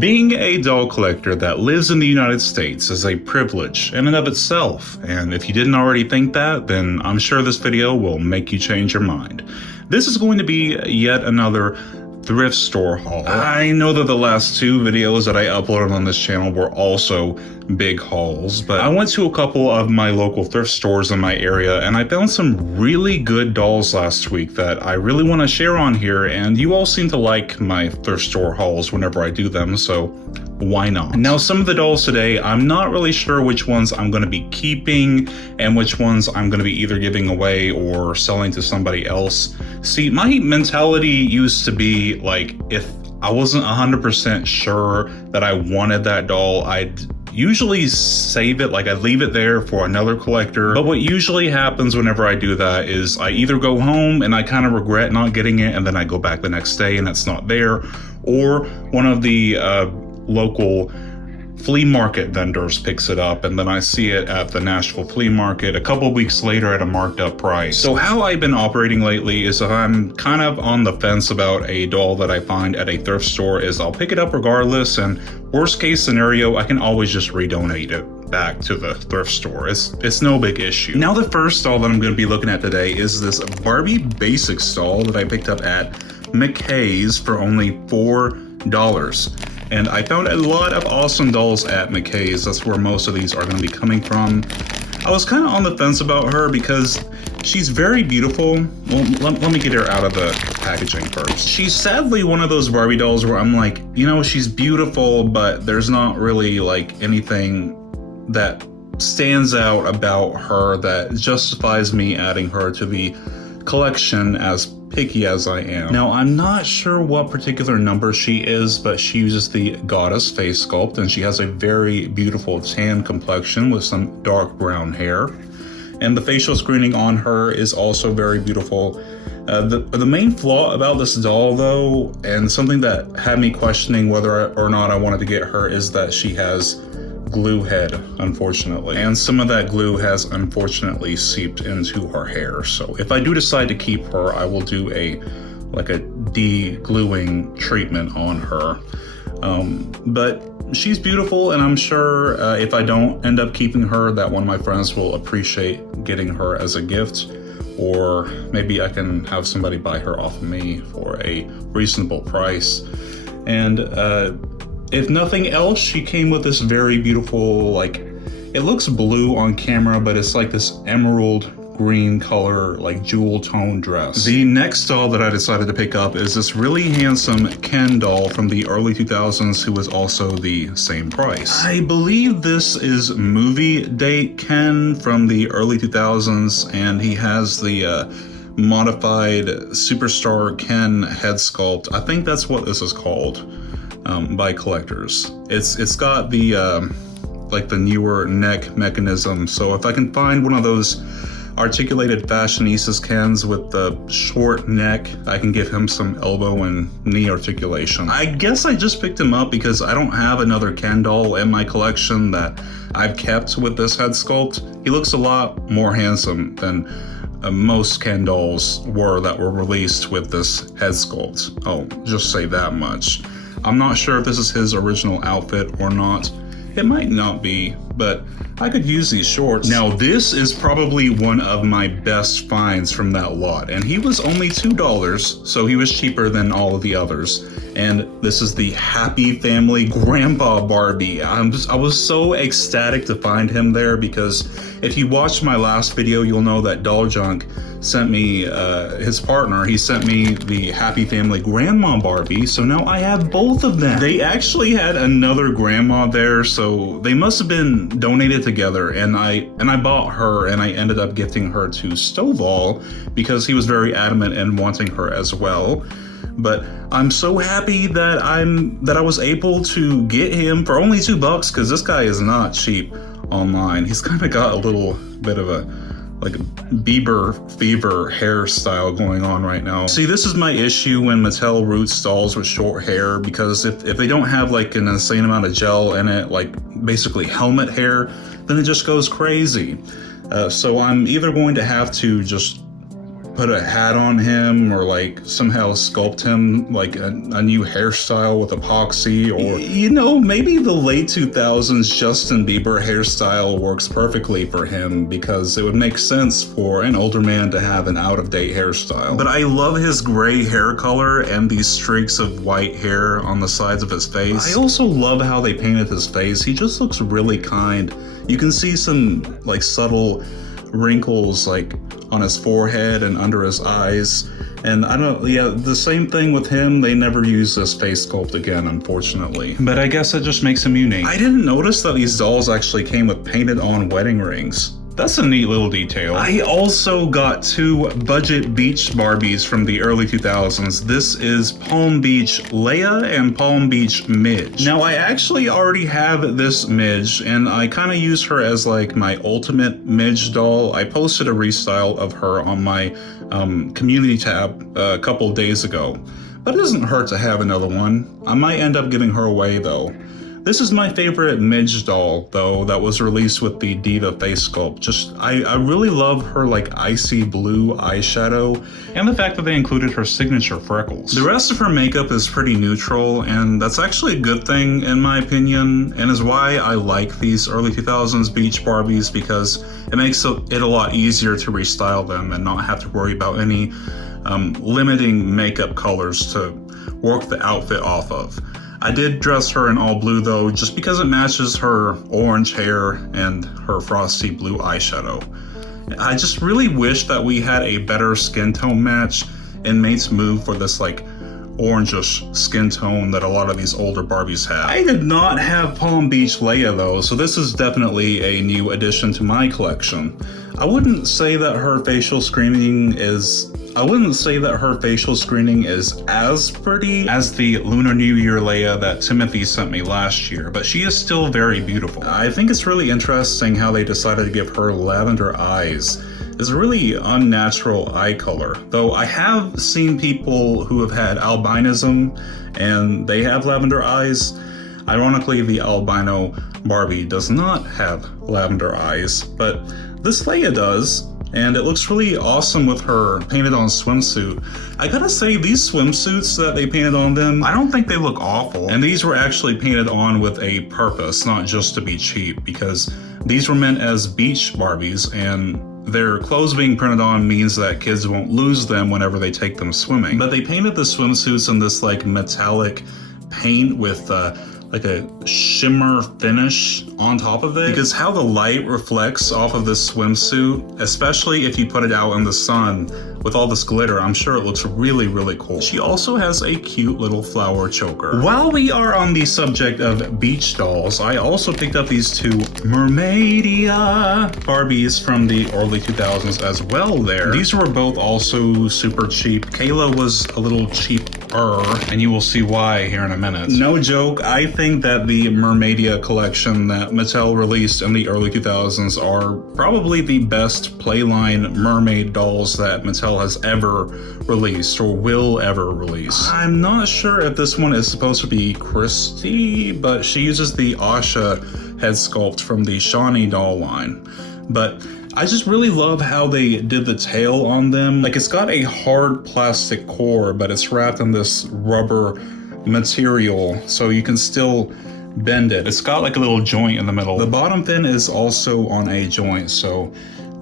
Being a doll collector that lives in the United States is a privilege in and of itself, and if you didn't already think that, then I'm sure this video will make you change your mind. This is going to be yet another thrift store haul. I know that the last two videos that I uploaded on this channel were also big hauls, but I went to a couple of my local thrift stores in my area and I found some really good dolls last week that I really want to share on here, and you all seem to like my thrift store hauls whenever I do them, so why not? Now, some of the dolls today, I'm not really sure which ones I'm going to be keeping and which ones I'm going to be either giving away or selling to somebody else. See, my mentality used to be like, if I wasn't 100% sure that I wanted that doll, I'd usually save it, like I'd leave it there for another collector. But what usually happens whenever I do that is I either go home and I kind of regret not getting it, and then I go back the next day and it's not there, or one of the local flea market vendors picks it up, and then I see it at the Nashville flea market a couple weeks later at a marked up price. So how I've been operating lately is, if I'm kind of on the fence about a doll that I find at a thrift store, is I'll pick it up regardless, and worst case scenario, I can always just redonate it back to the thrift store. It's no big issue. Now, the first doll that I'm going to be looking at today is this Barbie Basic doll that I picked up at McKay's for only $4. And I found a lot of awesome dolls at McKay's. That's where most of these are going to be coming from. I was kind of on the fence about her because she's very beautiful. Well, let me get her out of the packaging first. She's sadly one of those Barbie dolls where I'm like, you know, she's beautiful, but there's not really like anything that stands out about her that justifies me adding her to the collection, as picky as I am. Now, I'm not sure what particular number she is, but she uses the goddess face sculpt, and she has a very beautiful tan complexion with some dark brown hair. And the facial screening on her is also very beautiful. The main flaw about this doll, though, and something that had me questioning whether or not I wanted to get her, is that she has glue head, unfortunately, and some of that glue has unfortunately seeped into her hair. So if I do decide to keep her, I will do a de-gluing treatment on her. But she's beautiful, and I'm sure if I don't end up keeping her, that one of my friends will appreciate getting her as a gift, or maybe I can have somebody buy her off of me for a reasonable price. And if nothing else, she came with this very beautiful, like, it looks blue on camera, but it's like this emerald green color, like jewel tone dress. The next doll that I decided to pick up is this really handsome Ken doll from the early 2000s, who is also the same price. I believe this is movie date Ken from the early 2000s, and he has the modified Superstar Ken head sculpt. I think that's what this is called. By collectors. It's got the like the newer neck mechanism, so if I can find one of those articulated fashionistas Kens with the short neck, I can give him some elbow and knee articulation. I guess I just picked him up because I don't have another Ken doll in my collection that I've kept with this head sculpt. He looks a lot more handsome than most Ken dolls were that were released with this head sculpt. I'll just say that much. I'm not sure if this is his original outfit or not. It might not be, but I could use these shorts. Now, this is probably one of my best finds from that lot, and he was only $2, so he was cheaper than all of the others. And this is the Happy Family Grandpa Barbie. I was so ecstatic to find him there, because if you watched my last video, you'll know that Doll Junk sent me, his partner, he sent me the Happy Family Grandma Barbie, so now I have both of them. They actually had another grandma there, so they must have been donated together, and I bought her, and I ended up gifting her to Stovall because he was very adamant in wanting her as well. But I'm so happy that I was able to get him for only $2, because this guy is not cheap online. He's kind of got a little bit of a like Bieber fever hairstyle going on right now. See, this is my issue when Mattel roots dolls with short hair, because if they don't have like an insane amount of gel in it, like basically helmet hair, then it just goes crazy. So I'm either going to have to just put a hat on him or like somehow sculpt him like a new hairstyle with epoxy, or you know, maybe the late 2000s Justin Bieber hairstyle works perfectly for him because it would make sense for an older man to have an out-of-date hairstyle. But I love his gray hair color and these streaks of white hair on the sides of his face. I also love how they painted his face. He just looks really kind. You can see some like subtle wrinkles like on his forehead and under his eyes. And the same thing with him. They never used this face sculpt again, unfortunately. But I guess it just makes him unique. I didn't notice that these dolls actually came with painted on wedding rings. That's a neat little detail. I also got 2 budget beach Barbies from the early 2000s. This is Palm Beach Leia and Palm Beach Midge. Now, I actually already have this Midge, and I kind of use her as like my ultimate Midge doll. I posted a restyle of her on my community tab a couple days ago, but it doesn't hurt to have another one. I might end up giving her away though. This is my favorite Midge doll, though, that was released with the Diva face sculpt. I really love her like icy blue eyeshadow, and the fact that they included her signature freckles. The rest of her makeup is pretty neutral, and that's actually a good thing in my opinion, and is why I like these early 2000s beach Barbies, because it makes it a lot easier to restyle them and not have to worry about any limiting makeup colors to work the outfit off of. I did dress her in all blue though, just because it matches her orange hair and her frosty blue eyeshadow. I just really wish that we had a better skin tone match in Mate's Move for this like orangish skin tone that a lot of these older Barbies have. I did not have Palm Beach Leia though, so this is definitely a new addition to my collection. I wouldn't say that her facial screening is as pretty as the Lunar New Year Leia that Timothy sent me last year, but she is still very beautiful. I think it's really interesting how they decided to give her lavender eyes. It's a really unnatural eye color, though I have seen people who have had albinism and they have lavender eyes. Ironically, the albino Barbie does not have lavender eyes, but this Leia does. And it looks really awesome with her painted on swimsuit. I gotta say, these swimsuits that they painted on them, I don't think they look awful. And these were actually painted on with a purpose, not just to be cheap, because these were meant as beach Barbies, and their clothes being printed on means that kids won't lose them whenever they take them swimming. But they painted the swimsuits in this like metallic paint with like a shimmer finish on top of it, because how the light reflects off of this swimsuit, especially if you put it out in the sun with all this glitter, I'm sure it looks really, really cool. She also has a cute little flower choker. While we are on the subject of beach dolls, I also picked up these 2 Mermaidia Barbies from the early 2000s as well there. These were both also super cheap. Kayla was a little cheaper, and you will see why here in a minute. No joke, I think that the Mermaidia collection that Mattel released in the early 2000s are probably the best playline mermaid dolls that Mattel has ever released or will ever release. I'm not sure if this one is supposed to be Christy, but she uses the Asha head sculpt from the Shawnee doll line. But I just really love how they did the tail on them. Like, it's got a hard plastic core, but it's wrapped in this rubber material, so you can still bend it. It's got like a little joint in the middle. The bottom fin is also on a joint, so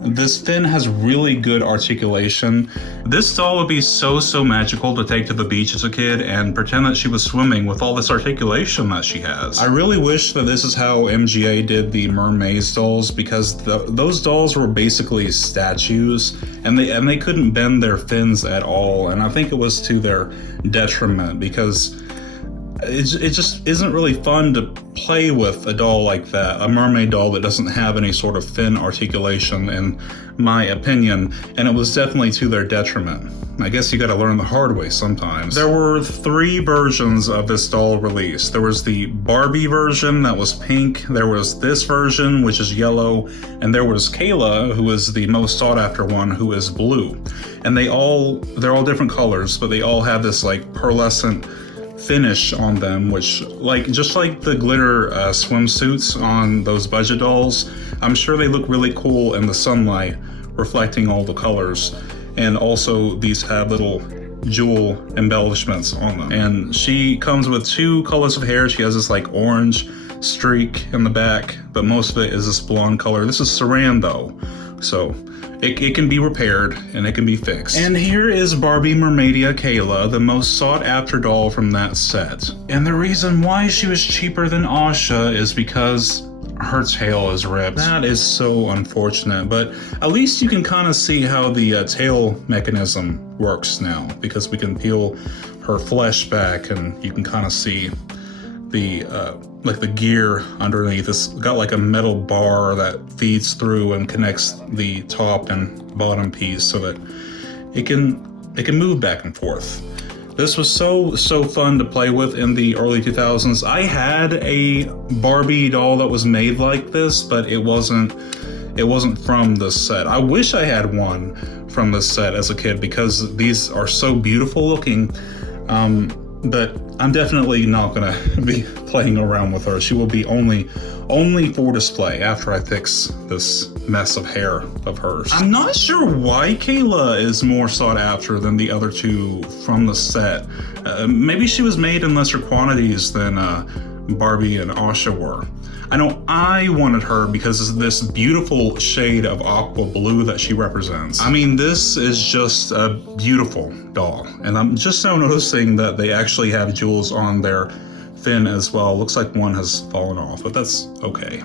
this fin has really good articulation. This doll would be so magical to take to the beach as a kid and pretend that she was swimming with all this articulation that she has. I really wish that this is how MGA did the Mermaids dolls, because those dolls were basically statues, and they couldn't bend their fins at all, and I think it was to their detriment, because it just isn't really fun to play with a doll like that, a mermaid doll that doesn't have any sort of fin articulation, in my opinion, and it was definitely to their detriment. I guess you gotta learn the hard way sometimes. There were 3 versions of this doll released. There was the Barbie version that was pink, there was this version which is yellow, and there was Kayla, who is the most sought after one, who is blue. And they're all different colors, but they all have this like pearlescent finish on them, which just like the glitter swimsuits on those budget dolls, I'm sure they look really cool in the sunlight reflecting all the colors. and also these have little jewel embellishments on them. And she comes with 2 colors of hair. She has this like orange streak in the back, but most of it is this blonde color. This is saran though, so it can be repaired and it can be fixed. And here is Barbie Mermaidia Kayla, the most sought after doll from that set. And the reason why she was cheaper than Asha is because her tail is ripped. That is so unfortunate, but at least you can kind of see how the tail mechanism works now, because we can peel her flesh back and you can kind of see the like the gear underneath. It's got like a metal bar that feeds through and connects the top and bottom piece so that it can move back and forth. This was so fun to play with in the early 2000s. I had a Barbie doll that was made like this, but it wasn't from this set. I wish I had one from this set as a kid because these are so beautiful looking. But I'm definitely not gonna be playing around with her. She will be only for display after I fix this mess of hair of hers. I'm not sure why Kayla is more sought after than the other 2 from the set. Maybe she was made in lesser quantities than Barbie and Asha were. I know I wanted her because of this beautiful shade of aqua blue that she represents. I mean, this is just a beautiful doll. And I'm just now noticing that they actually have jewels on their fin as well. Looks like one has fallen off, but that's okay.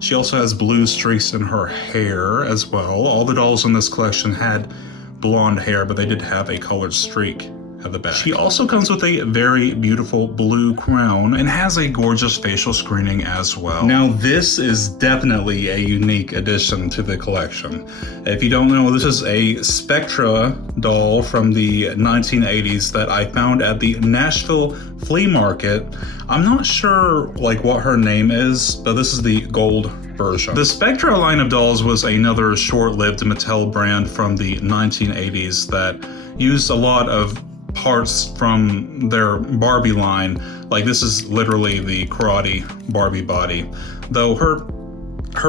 She also has blue streaks in her hair as well. All the dolls in this collection had blonde hair, but they did have a colored streak at the back. She also comes with a very beautiful blue crown and has a gorgeous facial screening as well. Now this is definitely a unique addition to the collection. If you don't know, this is a Spectra doll from the 1980s that I found at the Nashville flea market. I'm not sure like what her name is, but this is the gold version. The Spectra line of dolls was another short-lived Mattel brand from the 1980s that used a lot of parts from their Barbie line. Like this is literally the karate Barbie body. Though her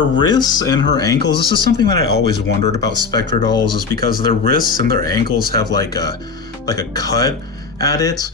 wrists and her ankles, this is something that I always wondered about Spectra dolls, is because their wrists and their ankles have like a cut at it.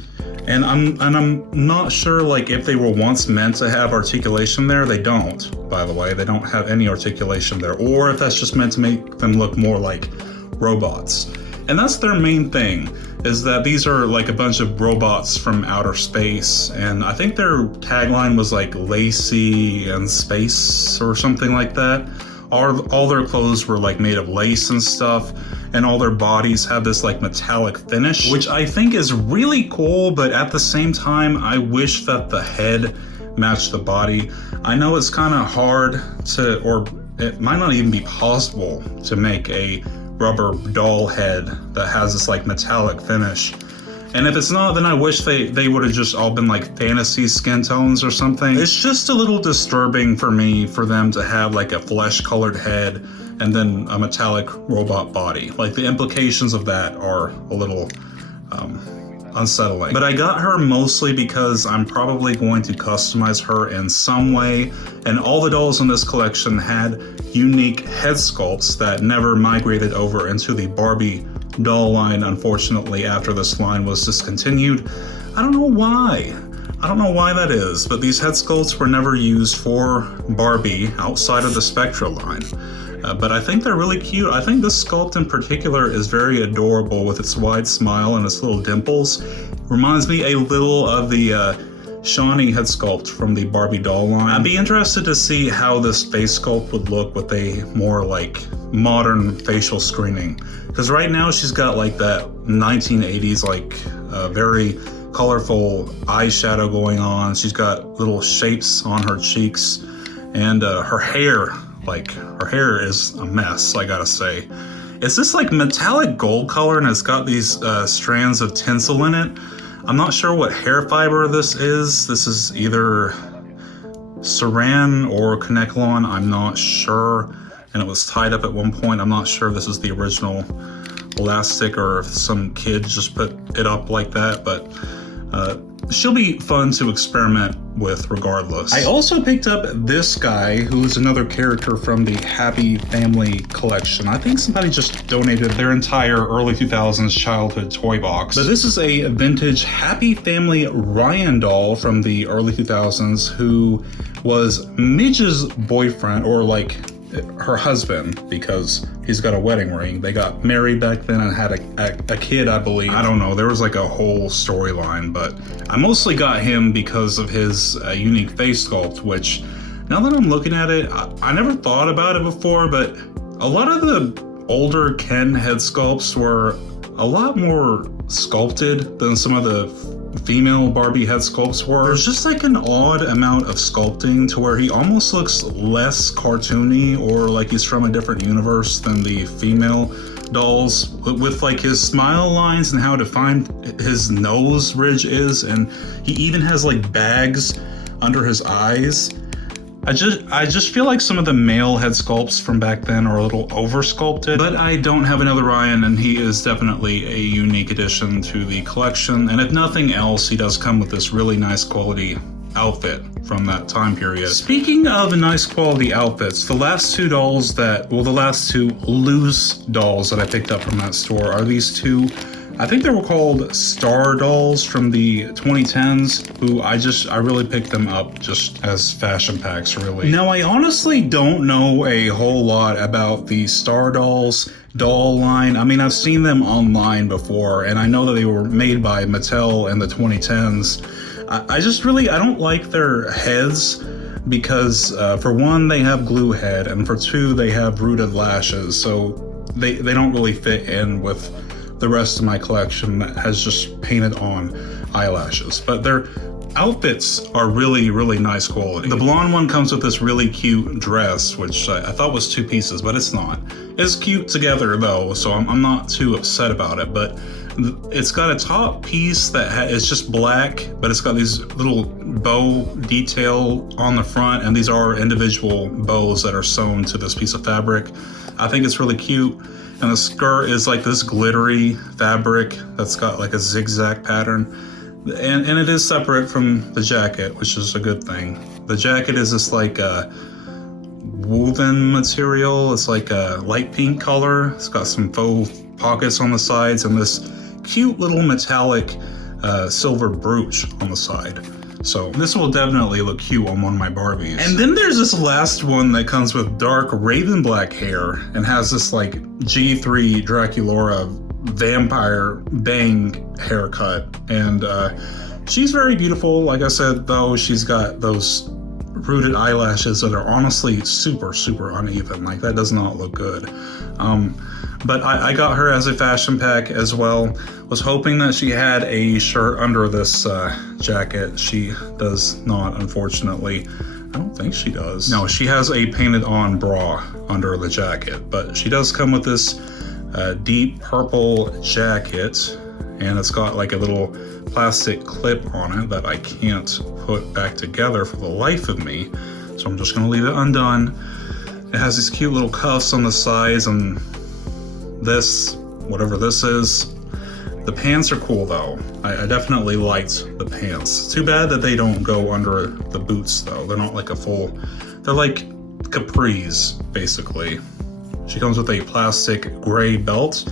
And I'm not sure like if they were once meant to have articulation there. They don't, by the way. They don't have any articulation there, or if that's just meant to make them look more like robots. And that's their main thing, is that these are like a bunch of robots from outer space. And I think their tagline was like lacy and space or something like that. All their clothes were like made of lace and stuff, and all their bodies have this like metallic finish, which I think is really cool, but at the same time, I wish that the head matched the body. I know it's kind of hard to, or it might not even be possible to make a rubber doll head that has this like metallic finish. And if it's not, then I wish they would have just all been like fantasy skin tones or something. It's just a little disturbing for me for them to have like a flesh colored head and then a metallic robot body. Like the implications of that are a little unsettling. But I got her mostly because I'm probably going to customize her in some way, and all the dolls in this collection had unique head sculpts that never migrated over into the Barbie doll line, unfortunately, after this line was discontinued. I don't know why. I don't know why that is, but these head sculpts were never used for Barbie outside of the Spectra line. But I think they're really cute. I think this sculpt in particular is very adorable with its wide smile and its little dimples. Reminds me a little of the Shawnee head sculpt from the Barbie doll line. I'd be interested to see how this face sculpt would look with a more like modern facial screening. Because right now she's got like that 1980s like very colorful eyeshadow going on. She's got little shapes on her cheeks, and her hair is a mess, I gotta say. It's this like metallic gold color, and it's got these strands of tinsel in it. I'm not sure what hair fiber this is. This is either saran or Conneclon, I'm not sure. And it was tied up at one point. I'm not sure if this is the original elastic or if some kid just put it up like that, but she'll be fun to experiment with regardless. I also picked up this guy, who's another character from the Happy Family collection. I think somebody just donated their entire early 2000s childhood toy box. But this is a vintage Happy Family Ryan doll from the early 2000s who was Midge's boyfriend, or like her husband, because he's got a wedding ring. They got married back then and had a kid, I believe. I don't know, there was like a whole storyline, but I mostly got him because of his unique face sculpt, which now that I'm looking at it, I never thought about it before, but a lot of the older Ken head sculpts were a lot more sculpted than some of the female Barbie head sculpts were. There's just like an odd amount of sculpting to where he almost looks less cartoony or like he's from a different universe than the female dolls, with like his smile lines and how defined his nose ridge is, and he even has like bags under his eyes. I just feel like some of the male head sculpts from back then are a little over sculpted, but I don't have another Ryan, and he is definitely a unique addition to the collection. And if nothing else, he does come with this really nice quality outfit from that time period. Speaking of nice quality outfits, the last two dolls the last two loose dolls that I picked up from that store are these two. I think they were called Star dolls from the 2010s, who I really picked them up just as fashion packs, really. Now, I honestly don't know a whole lot about the Star dolls doll line. I mean, I've seen them online before, and I know that they were made by Mattel in the 2010s. I don't like their heads because for one, they have glue head, and for two, they have rooted lashes, so they don't really fit in with the rest of my collection that has just painted on eyelashes. But their outfits are really, really nice quality. The blonde one comes with this really cute dress, which I thought was two pieces, but it's not. It's cute together though, so I'm not too upset about it. But it's got a top piece that is just black, but it's got these little bow detail on the front, and these are individual bows that are sewn to this piece of fabric. I think it's really cute. And the skirt is like this glittery fabric that's got like a zigzag pattern. And it is separate from the jacket, which is a good thing. The jacket is this like a woven material. It's like a light pink color. It's got some faux pockets on the sides and this cute little metallic silver brooch on the side. So this will definitely look cute on one of my Barbies. And then there's this last one that comes with dark raven black hair and has this like G3 Draculaura vampire bang haircut. And she's very beautiful. Like I said, though, she's got those rooted eyelashes that are honestly super, super uneven. Like that does not look good. But I got her as a fashion pack as well. Was hoping that she had a shirt under this jacket. She does not, unfortunately. I don't think she does. No, she has a painted on bra under the jacket, but she does come with this deep purple jacket, and it's got like a little plastic clip on it that I can't put back together for the life of me. So I'm just gonna leave it undone. It has these cute little cuffs on the sides, and this, whatever this is. The pants are cool though. I definitely liked the pants. Too bad that they don't go under the boots though. They're not like a full, they're like capris basically. She comes with a plastic gray belt,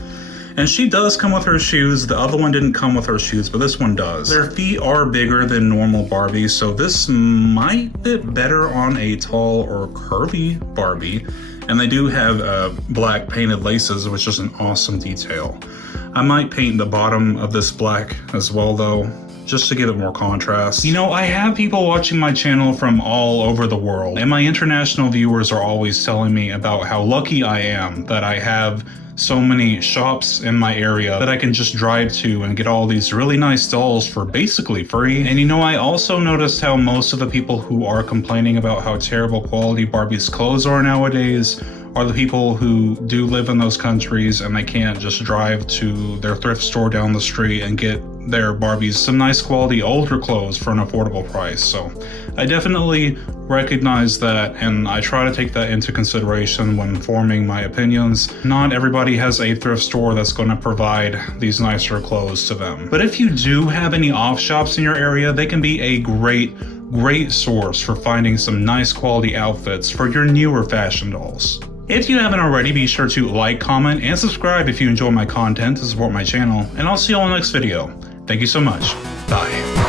and she does come with her shoes. The other one didn't come with her shoes, but this one does. Their feet are bigger than normal Barbies, so this might fit better on a tall or curvy Barbie. And they do have black painted laces, which is an awesome detail. I might paint the bottom of this black as well though, just to give it more contrast. You know, I have people watching my channel from all over the world, and my international viewers are always telling me about how lucky I am that I have so many shops in my area that I can just drive to and get all these really nice dolls for basically free. And you know, I also noticed how most of the people who are complaining about how terrible quality Barbie's clothes are nowadays are the people who do live in those countries and they can't just drive to their thrift store down the street and get their Barbies some nice quality older clothes for an affordable price. So I definitely recognize that, and I try to take that into consideration when forming my opinions. Not everybody has a thrift store that's going to provide these nicer clothes to them. But if you do have any off shops in your area, they can be a great great source for finding some nice quality outfits for your newer fashion dolls. If you haven't already, be sure to like, comment, and subscribe if you enjoy my content to support my channel, and I'll see you all in the next video. Thank you so much. Bye.